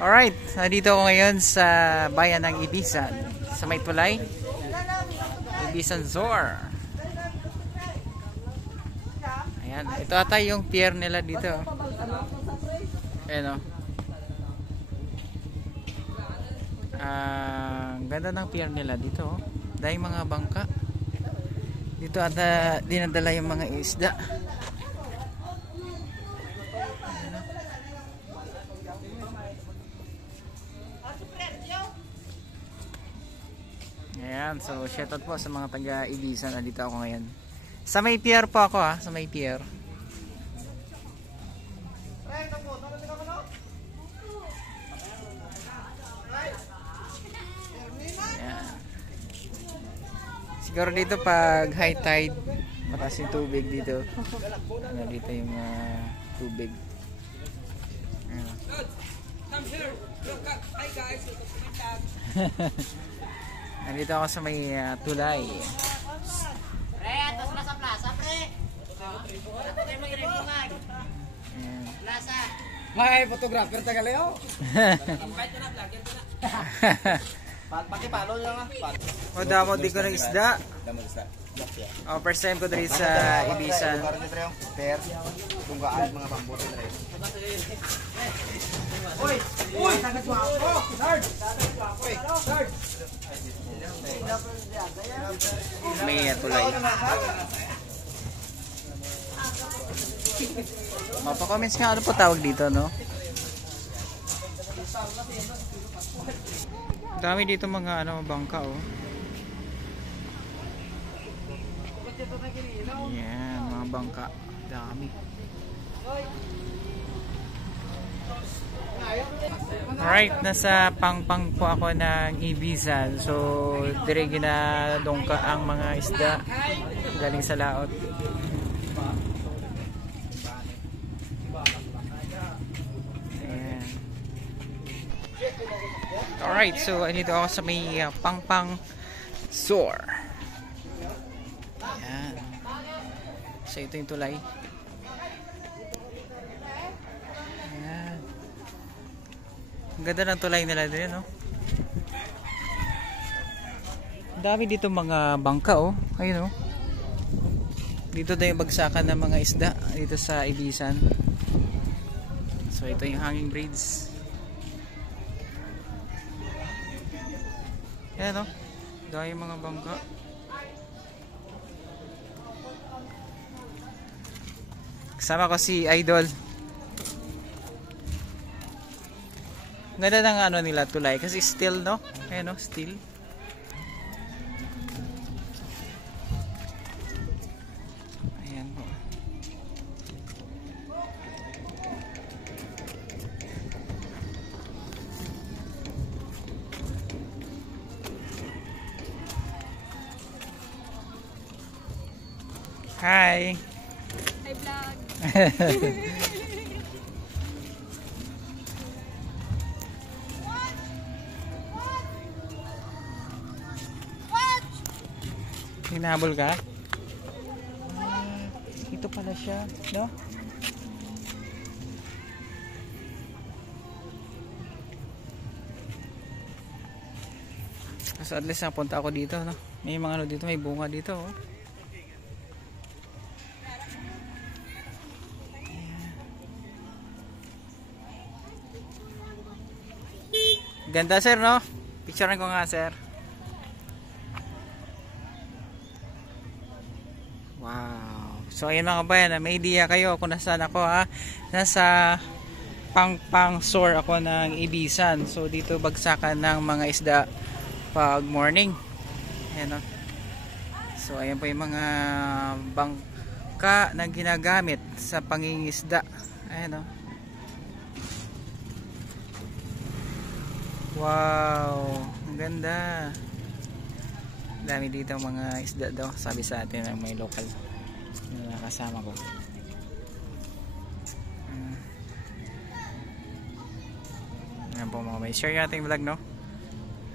Alright, nandito ako ngayon sa bayan ng Ibisan, sa may tulay, Ibisan Zor. Ayan, ito ata yung pier nila dito. Ayan o. Ganda ng pier nila dito. Dahil mga bangka. Dito ata dinadala yung mga isda. Ayan, so shoutout po sa mga taga Ibisan. Nandito ako ngayon. Sa may pier po ako ha, sa may pier. Ayan. Siguro dito pag high tide, mataas yung tubig dito. Ano dito yung tubig. Ayan. Come here. Look up. Hi guys. Nandito ako sa may tulay. Pre, atas na sa plaza, pre. Ako kayo mag-iribuman. Plaza. Hi, photographer tagaleo. Invite na vlogger ko na. Paki-follow lang ah. O damo di ko ng isda. Oh, first time ko dito sa Ibisan. Tunggaan mga pambuto na rin. Uy! Uy! Tagat mo ako! Third! Third! May tulay. Mapa-comments nga ano po tawag dito, no? Dami dito mga ano bangka, oh. Yan, mga bangka. Dami. Alright, nasa pangpang po ako ng Ibisan. So, dire ginadongka ang mga isda galing sa laot. Ayan. Alright, so andito ako sa may Pangpang Zor. Ayan. So, ito yung tulay. Ayan. Ang ganda ng tulay nila din, no? Ang dami dito mga bangka, oh. Ayun, oh. Dito daw yung bagsakan ng mga isda dito sa Ibisan. So, ito yung hanging bridge. Ayan, oh. Dami yung mga bangka. Kasama ko si Idol. Ganda ng ano nila tulay kasi steel, no? Ayan, no? Steel. Ayan po. Hi. Hi vlog. Hinabol ka? Ito pala siya, no? So at least napunta ako dito, no? May mga ano dito, may bunga dito, oh. Ganda, sir, no? Picturean ko nga, sir. Wow. So ayun mga kabayan, may idea kayo kung nasaan ako, ha. Nasa Pangpang Zor ako ng Ibisan. So dito bagsakan ng mga isda pag morning. Ayan, no? So ayan po yung mga bangka na ginagamit sa pangingisda. Ayan, no? Wow, ang ganda. Dami dito mga isda daw, sabi sa atin ng may local na kasama ko. Ayan po mga may share natin vlog, no?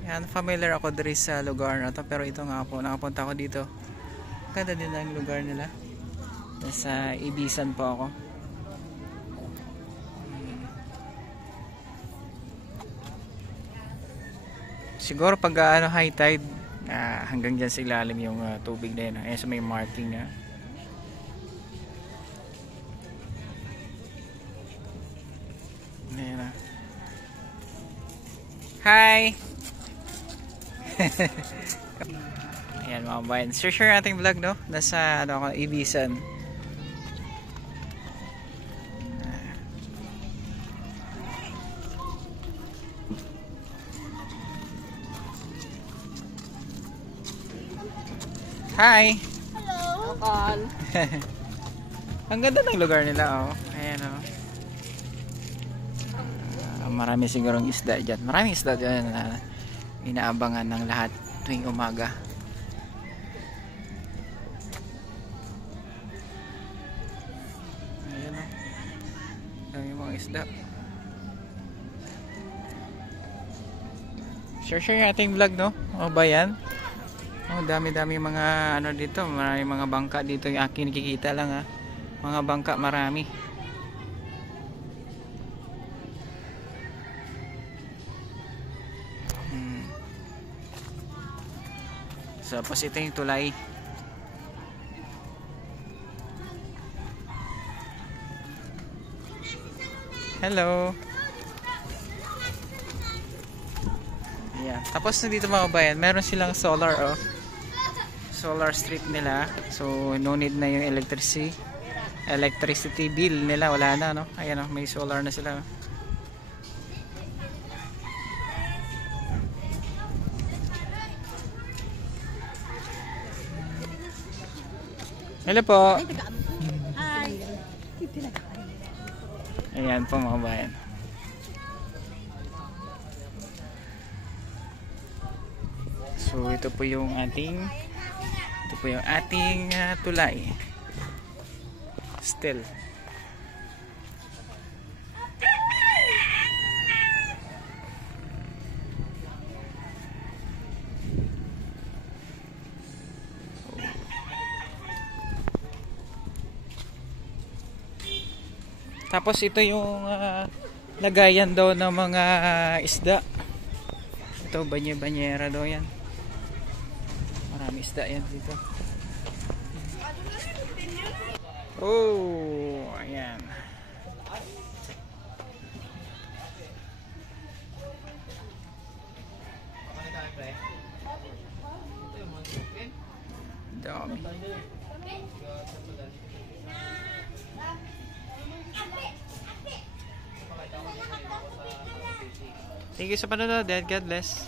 Ayan, familiar ako diri sa lugar na to, pero ito nga po, nakapunta ako dito. Ganda din ang lugar nila. Nasa Ibisan po ako. siguro pag ano, high tide, hanggang dyan sa ilalim yung tubig na yun. Ayan sa may marking na. Ayan na. Hi! Ayan mga kabayan. Share nating vlog, no? Nasa ano, Ibisan. Hi! Hello. Call. Ang ganda ng lugar nila, oh. Ayan, oh. Marami sigurong isda dyan. Maraming isda dyan na inaabangan ng lahat tuwing umaga. Ayan, oh. Dami mga isda. Share ating vlog, no? O ba yan? Oh, dami-dami mga ano dito, marami mga bangka dito yung akin nakikita lang, ha. Mga bangka marami. So, tapos ito yung tulay. Hello. Yeah. Tapos dito mga kabayan, meron silang solar, oh. Solar strip nila. So no need na yung electricity bill nila, wala na, no. Ayan, oh, may solar na sila. Hello po. Hi. Ayan po mga kabayan. So ito po yung ating tulay. Still. Tapos ito yung lagayan daw ng mga isda. Ito banyera daw yan. Marami isda yan dito. Oh, ayan. Dami. Thank you sa panonood. God bless.